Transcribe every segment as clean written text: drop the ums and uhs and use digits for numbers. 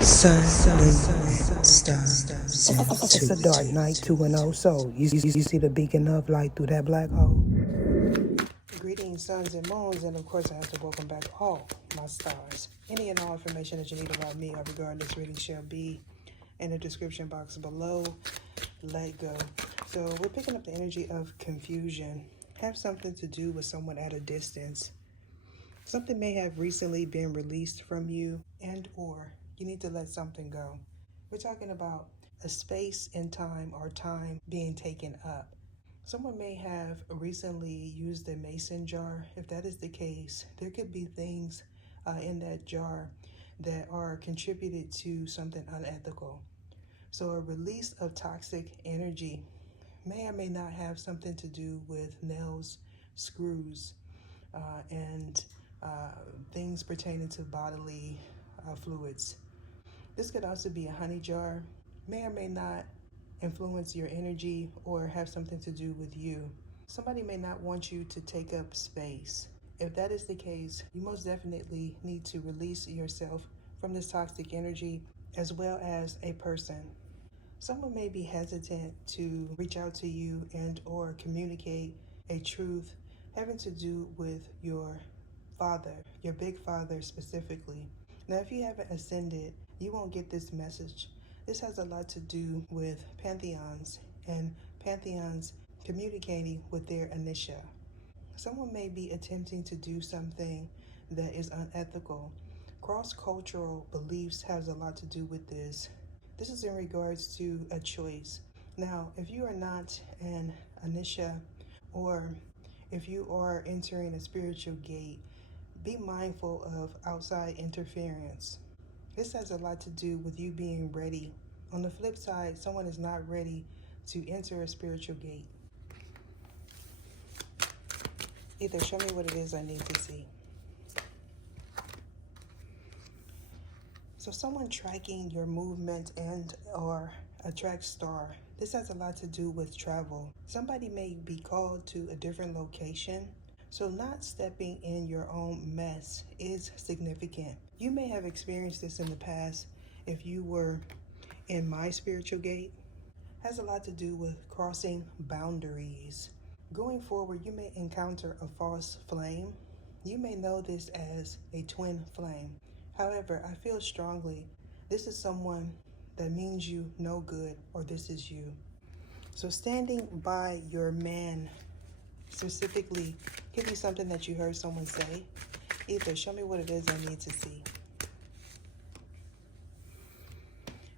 Sun, moon, stars. It's a dark night, 2-0. So, you see the beacon of light through that black hole? Greetings, suns and moons, and of course, I have to welcome back all my stars. Any and all information that you need about me or regarding this reading shall be in the description box below. Let go. So, we're picking up the energy of confusion. Have something to do with someone at a distance. Something may have recently been released from you, and or you need to let something go. We're talking about a space in time or time being taken up. Someone may have recently used a mason jar. If that is the case, there could be things in that jar that are contributed to something unethical. So a release of toxic energy may or may not have something to do with nails, screws, and things pertaining to bodily fluids. This could also be a honey jar, may or may not influence your energy or have something to do with you. Somebody may not want you to take up space. If that is the case, you most definitely need to release yourself from this toxic energy as well as a person. Someone may be hesitant to reach out to you and or communicate a truth having to do with your father, your big father specifically. Now, if you haven't ascended, you won't get this message. This has a lot to do with pantheons and pantheons communicating with their initia. Someone may be attempting to do something that is unethical. Cross-cultural beliefs has a lot to do with this. This is in regards to a choice. Now, if you are not an initia or if you are entering a spiritual gate, be mindful of outside interference. This has a lot to do with you being ready. On the flip side, someone is not ready to enter a spiritual gate. Either show me what it is I need to see. So someone tracking your movement and or a track star. This has a lot to do with travel. Somebody may be called to a different location. So not stepping in your own mess is significant. You may have experienced this in the past if you were in my spiritual gate. Has a lot to do with crossing boundaries. Going forward, you may encounter a false flame. You may know this as a twin flame. However, I feel strongly this is someone that means you no good, or this is you. So standing by your man specifically could be something that you heard someone say. Either show me what it is I need to see.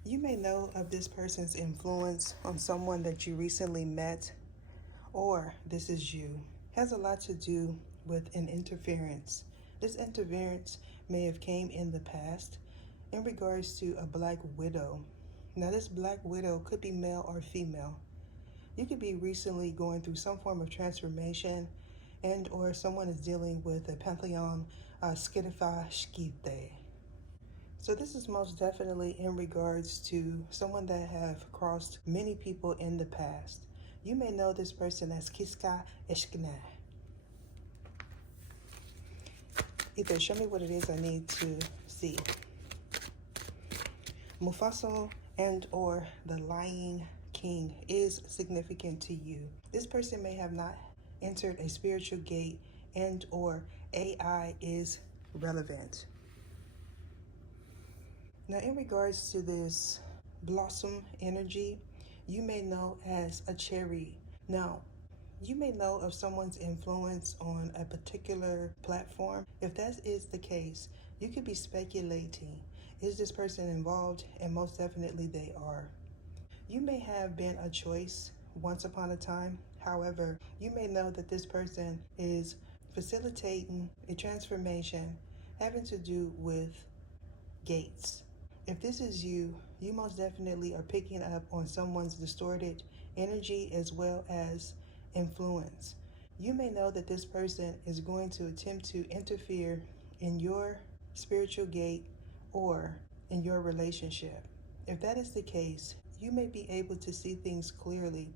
You may know of this person's influence on someone that you recently met, or this is you. Has a lot to do with an interference. This interference may have came in the past in regards to a black widow. Now this black widow could be male or female. You could be recently going through some form of transformation and or someone is dealing with a pantheon skidify skite. So this is most definitely in regards to someone that have crossed many people in the past. You may know this person as Kiska Eshkna. Either show me what it is I need to see. Mufasa and or the Lying King is significant to you. This person may have not entered a spiritual gate and or AI is relevant. Now in regards to this blossom energy, you may know as a cherry. Now, you may know of someone's influence on a particular platform. If that is the case, you could be speculating, is this person involved? And most definitely they are. You may have been a choice once upon a time. However, you may know that this person is facilitating a transformation having to do with gates. If this is you, you most definitely are picking up on someone's distorted energy as well as influence. You may know that this person is going to attempt to interfere in your spiritual gate or in your relationship. If that is the case, you may be able to see things clearly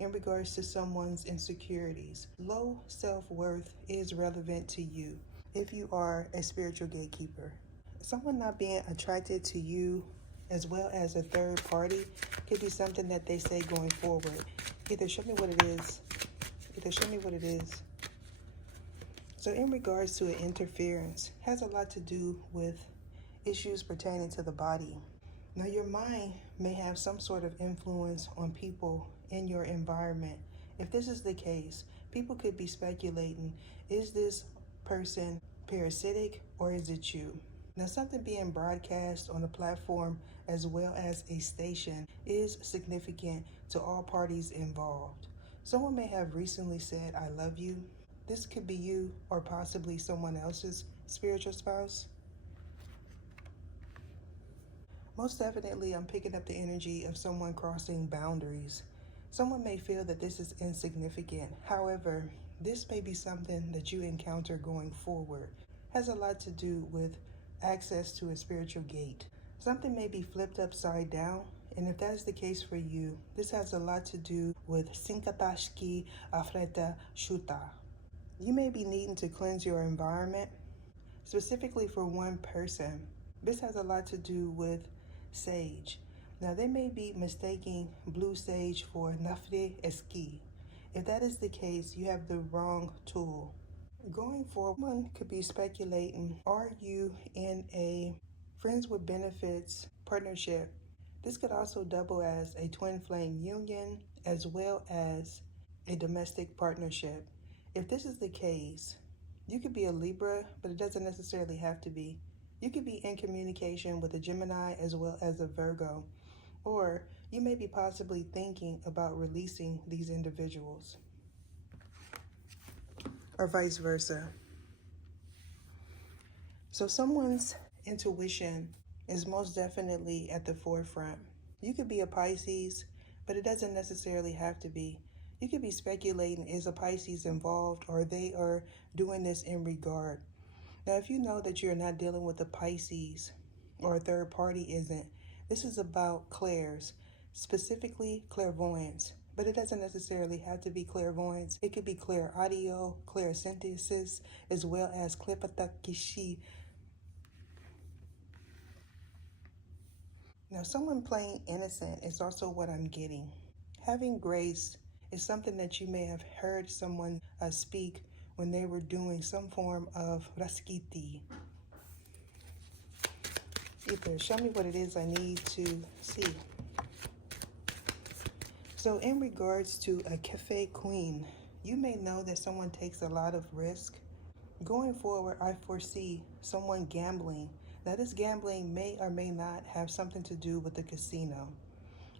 in regards to someone's insecurities. Low self-worth is relevant to you if you are a spiritual gatekeeper. Someone not being attracted to you as well as a third party could be something that they say going forward. Either show me what it is. Either show me what it is. So in regards to an interference, has a lot to do with issues pertaining to the body. Now your mind may have some sort of influence on people in your environment. If this is the case, people could be speculating, is this person parasitic or is it you? Now something being broadcast on a platform as well as a station is significant to all parties involved. Someone may have recently said, I love you. This could be you or possibly someone else's spiritual spouse. Most definitely, I'm picking up the energy of someone crossing boundaries. Someone may feel that this is insignificant. However, this may be something that you encounter going forward. Has a lot to do with access to a spiritual gate. Something may be flipped upside down, and if that is the case for you, this has a lot to do with Sinkatashki Afreta Shuta. You may be needing to cleanse your environment, specifically for one person. This has a lot to do with sage. Now they may be mistaking blue sage for Nafre Eski. If that is the case, you have the wrong tool. Going forward, one could be speculating, are you in a friends with benefits partnership? This could also double as a twin flame union as well as a domestic partnership. If this is the case, you could be a Libra, but it doesn't necessarily have to be. You could be in communication with a Gemini as well as a Virgo, or you may be possibly thinking about releasing these individuals, or vice versa. So someone's intuition is most definitely at the forefront. You could be a Pisces, but it doesn't necessarily have to be. You could be speculating, is a Pisces involved, or they are doing this in regard. Now, if you know that you're not dealing with a Pisces or a third party isn't, this is about clairs, specifically clairvoyance. But it doesn't necessarily have to be clairvoyance. It could be clairaudio, clairsynthesis, as well as klepatakishi. Now, someone playing innocent is also what I'm getting. Having grace is something that you may have heard someone speak when they were doing some form of raskiti. Either show me what it is I need to see. So in regards to a cafe queen, you may know that someone takes a lot of risk. Going forward, I foresee someone gambling. Now this gambling may or may not have something to do with the casino.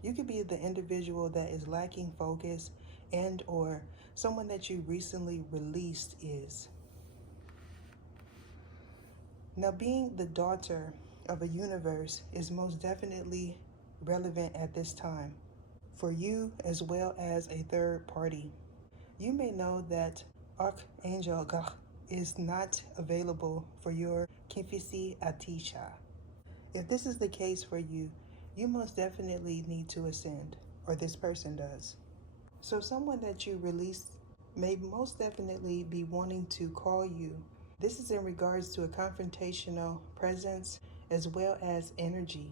You could be the individual that is lacking focus and or someone that you recently released is. Now being the daughter of a universe is most definitely relevant at this time for you as well as a third party. You may know that Archangel Gach is not available for your Kifisi Atisha. If this is the case for you, you most definitely need to ascend, or this person does. So someone that you release may most definitely be wanting to call you. This is in regards to a confrontational presence as well as energy.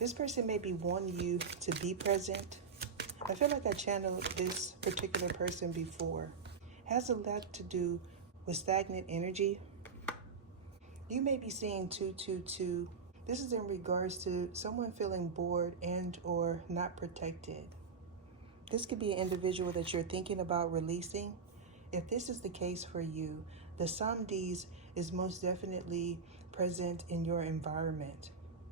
This person may be wanting you to be present. I feel like I channeled this particular person before. Has a lot to do with stagnant energy. You may be seeing 222. This is in regards to someone feeling bored and or not protected. This could be an individual that you're thinking about releasing. If this is the case for you, the Samdis is most definitely present in your environment.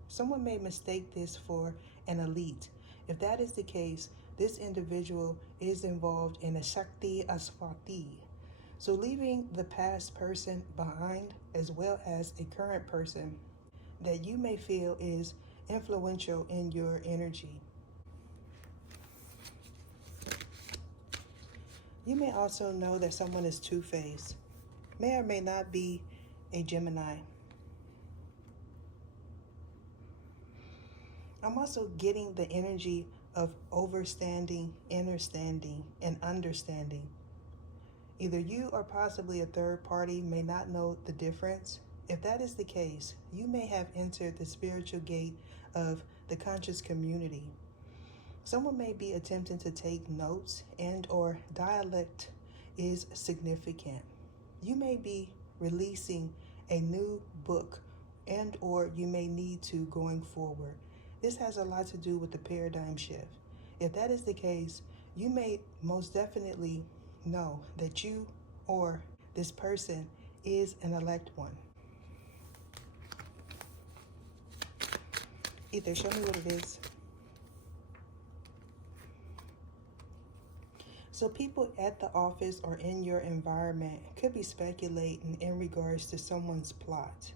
Someone may mistake this for an elite. If that is the case, this individual is involved in a Shakti Aswati. So leaving the past person behind as well as a current person that you may feel is influential in your energy. You may also know that someone is two-faced, may or may not be a Gemini. I'm also getting the energy of overstanding, understanding, and understanding. Either you or possibly a third party may not know the difference. If that is the case, you may have entered the spiritual gate of the conscious community. Someone may be attempting to take notes, and or dialect is significant. You may be releasing a new book, and or you may need to going forward. This has a lot to do with the paradigm shift. If that is the case, you may most definitely know that you or this person is an elect one. Either show me what it is. So people at the office or in your environment could be speculating in regards to someone's plot.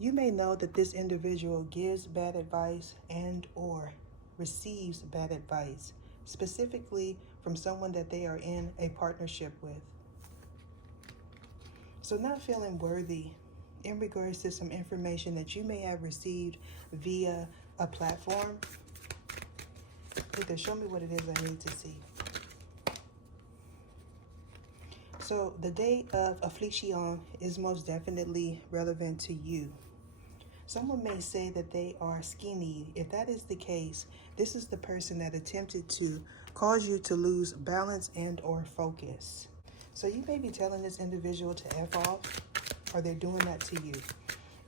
You may know that this individual gives bad advice and or receives bad advice, specifically from someone that they are in a partnership with. So not feeling worthy in regards to some information that you may have received via a platform. Either show me what it is I need to see. So the day of affliction is most definitely relevant to you. Someone may say that they are skinny. If that is the case, this is the person that attempted to cause you to lose balance and or focus. So you may be telling this individual to F off, or they're doing that to you.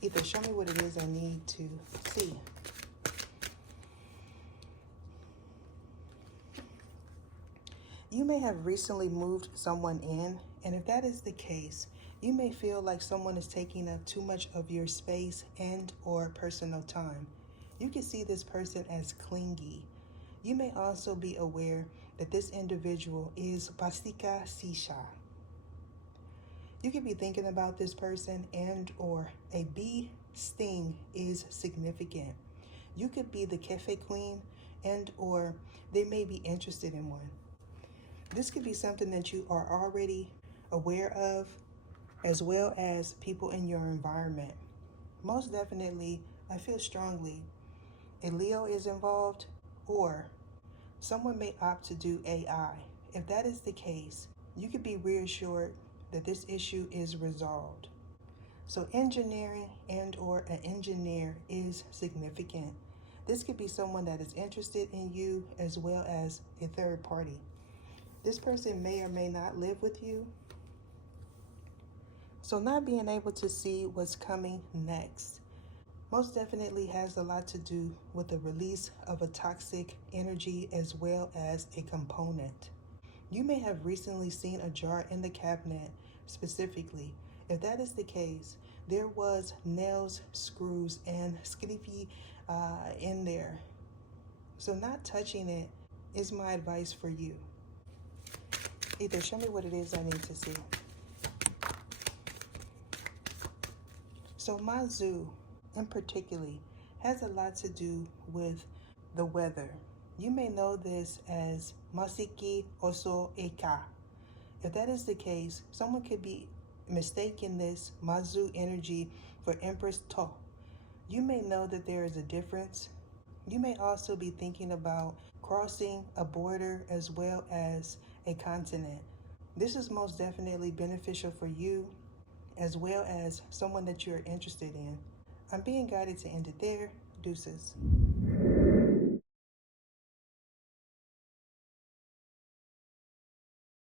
Either show me what it is I need to see. You may have recently moved someone in, and if that is the case, you may feel like someone is taking up too much of your space and or personal time. You can see this person as clingy. You may also be aware that this individual is Bastika Sisha. You could be thinking about this person, and or a bee sting is significant. You could be the cafe queen, and or they may be interested in one. This could be something that you are already aware of, as well as people in your environment. Most definitely, I feel strongly a Leo is involved, or someone may opt to do AI. If that is the case, you could be reassured that this issue is resolved. So engineering and or an engineer is significant. This could be someone that is interested in you, as well as a third party. This person may or may not live with you. So not being able to see what's coming next most definitely has a lot to do with the release of a toxic energy, as well as a component. You may have recently seen a jar in the cabinet specifically. If that is the case, there was nails, screws, and skiffy in there. So not touching it is my advice for you. Either show me what it is I need to see. So my zoo, in particular, has a lot to do with the weather. You may know this as Masiki Oso Eka. If that is the case, someone could be mistaking this Mazu energy for Empress To. You may know that there is a difference. You may also be thinking about crossing a border as well as a continent. This is most definitely beneficial for you, as well as someone that you're interested in. I'm being guided to end it there. Deuces.